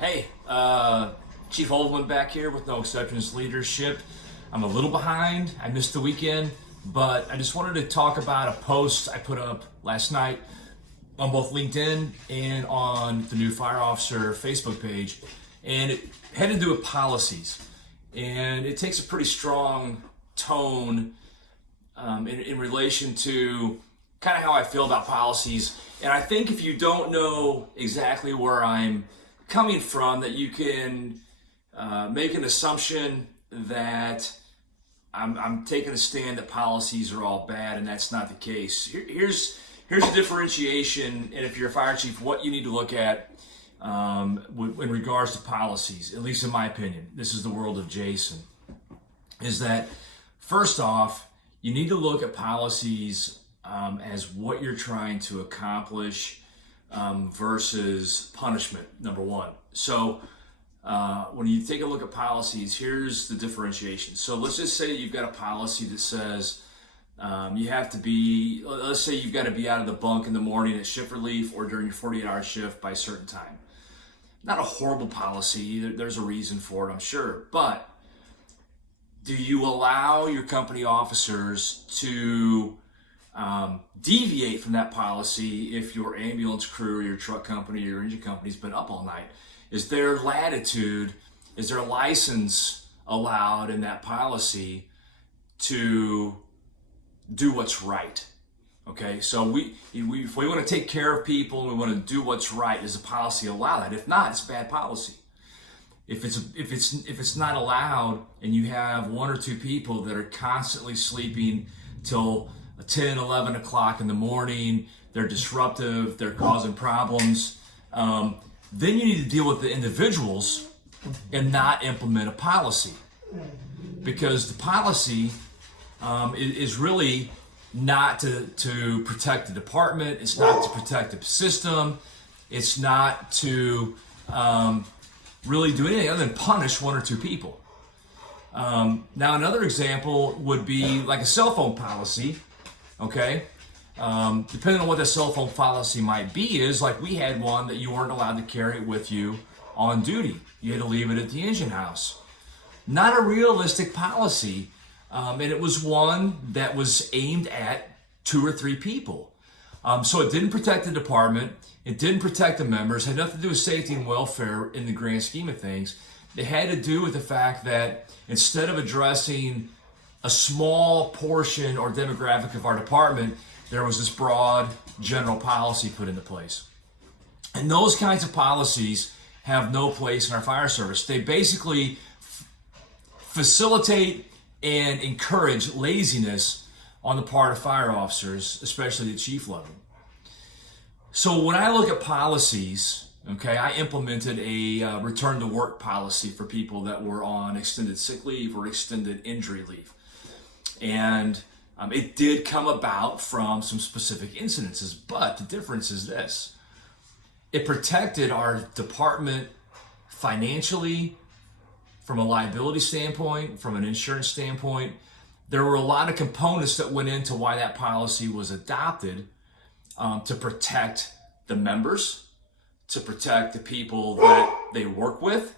Hey, Chief Holman back here with No Exceptions Leadership. I'm a little behind. I missed the weekend, but I just wanted to talk about a post I put up last night on both LinkedIn and on the new Fire Officer Facebook page. And it had to do with policies. And it takes a pretty strong tone in relation to kind of how I feel about policies. And I think if you don't know exactly where I'm coming from, that you can make an assumption that I'm taking a stand that policies are all bad, and that's not the case. Here's a differentiation, and if you're a fire chief, what you need to look at in regards to policies, at least in my opinion. This is the world of Jason. Is that first off, you need to look at policies as what you're trying to accomplish versus punishment, number one. So when you take a look at policies, here's the differentiation. So let's just say you've got a policy that says you have to be, let's say you've got to be out of the bunk in the morning at shift relief or during your 48-hour shift by a certain time. Not a horrible policy, there's a reason for it, I'm sure, but do you allow your company officers to deviate from that policy if your ambulance crew or your truck company or your engine company's been up all night? Is there latitude, is there a license allowed in that policy to do what's right? Okay, so if we want to take care of people and we want to do what's right, does the policy allow that? If not, it's bad policy. If it's not allowed and you have one or two people that are constantly sleeping till 10, 11 o'clock in the morning, they're disruptive, they're causing problems, then you need to deal with the individuals and not implement a policy. Because the policy is really not to protect the department, it's not to protect the system, it's not to really do anything other than punish one or two people. Now another example would be like a cell phone policy. Okay, depending on what the cell phone policy might be, is like we had one that you weren't allowed to carry it with you on duty. You had to leave it at the engine house. Not a realistic policy, and it was one that was aimed at 2 or 3 people. So it didn't protect the department, it didn't protect the members, had nothing to do with safety and welfare in the grand scheme of things. It had to do with the fact that instead of addressing a small portion or demographic of our department, there was this broad general policy put into place. And those kinds of policies have no place in our fire service. They basically facilitate and encourage laziness on the part of fire officers, especially the chief level. So when I look at policies, okay, I implemented a return to work policy for people that were on extended sick leave or extended injury leave. And it did come about from some specific incidences, but the difference is this. It protected our department financially, from a liability standpoint, from an insurance standpoint. There were a lot of components that went into why that policy was adopted, to protect the members, to protect the people that they work with,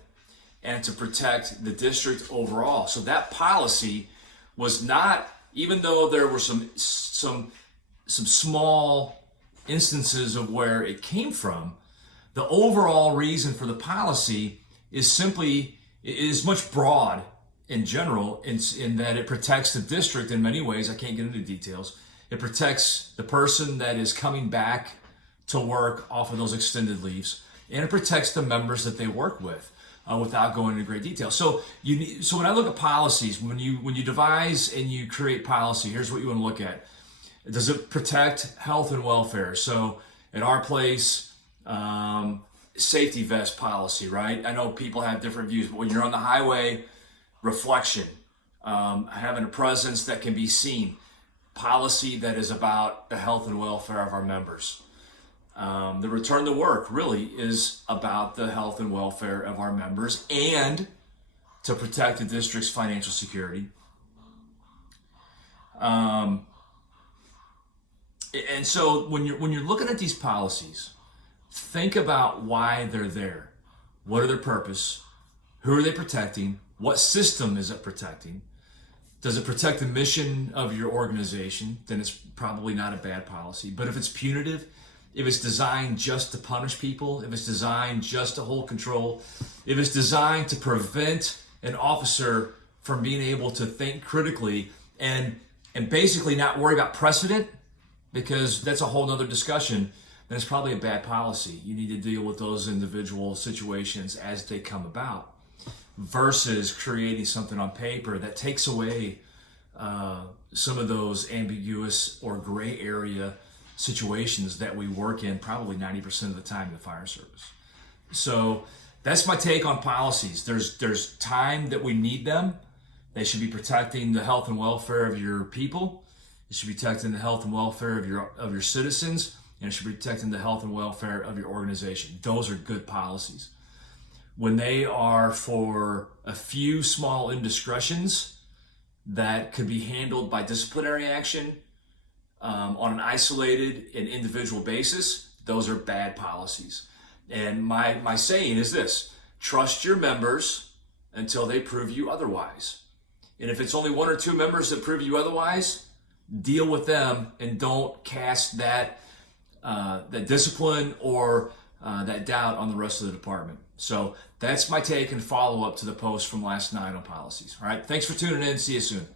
and to protect the district overall. So that policy was not, even though there were some small instances of where it came from, the overall reason for the policy is much broad in general, in that it protects the district in many ways. I can't get into details. It protects the person that is coming back to work off of those extended leaves, and it protects the members that they work with. Without going into great detail. So when I look at policies, when you devise and you create policy, here's what you want to look at. Does it protect health and welfare? So at our place, safety vest policy, right? I know people have different views, but when you're on the highway, reflection, having a presence that can be seen, policy that is about the health and welfare of our members. The return to work really is about the health and welfare of our members and to protect the district's financial security. And so when you're looking at these policies, think about why they're there. What are their purpose? Who are they protecting? What system is it protecting? Does it protect the mission of your organization? Then it's probably not a bad policy. But if it's punitive, if it's designed just to punish people, if it's designed just to hold control, if it's designed to prevent an officer from being able to think critically and basically not worry about precedent, because that's a whole nother discussion, then it's probably a bad policy. You need to deal with those individual situations as they come about, versus creating something on paper that takes away some of those ambiguous or gray area situations that we work in probably 90% of the time in the fire service. So that's my take on policies. There's time that we need them. They should be protecting the health and welfare of your people. It should be protecting the health and welfare of your citizens, and it should be protecting the health and welfare of your organization. Those are good policies. When they are for a few small indiscretions that could be handled by disciplinary action on an isolated and individual basis, those are bad policies. And my saying is this: trust your members until they prove you otherwise. And if it's only one or two members that prove you otherwise, deal with them and don't cast that discipline or that doubt on the rest of the department. So that's my take and follow up to the post from last night on policies. All right, thanks for tuning in. See you soon.